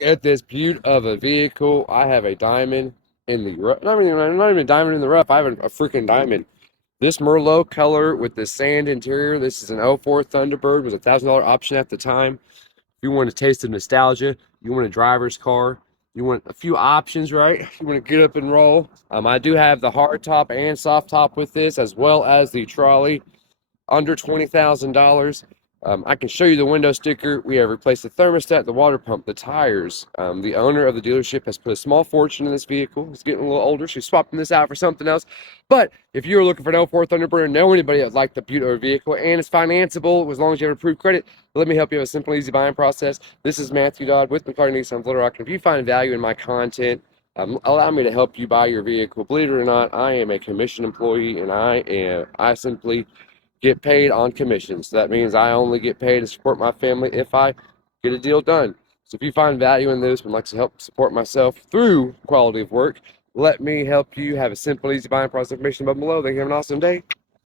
At this beaut of a vehicle. I have a diamond in the rough. Not even a diamond in the rough. I have a freaking diamond. This Merlot color with the sand interior. This is an '04 Thunderbird. It was $1,000 option at the time. If you want a taste of nostalgia, you want a driver's car, you want a few options, right? You want to get up and roll. I do have the hard top and soft top with this, as well as the trolley under $20,000. I can show you the window sticker. We have replaced the thermostat, the water pump, the tires. The owner of the dealership has put a small fortune in this vehicle. He's getting a little older. She's swapping this out for something else. But if you're looking for an '04 Thunderbird and know anybody that would like the beautiful vehicle and it's financeable as long as you have approved credit, let me help you have a simple, easy buying process. This is Matthew Dodd with Mclarty Nissan Little Rock. And if you find value in my content, allow me to help you buy your vehicle. Believe it or not, I am a commission employee, and I simply get paid on commissions. So that means I only get paid to support my family if I get a deal done. So if you find value in this and like to help support myself through quality of work, let me help you have a simple, easy buying process information above below. Thank you. Have an awesome day.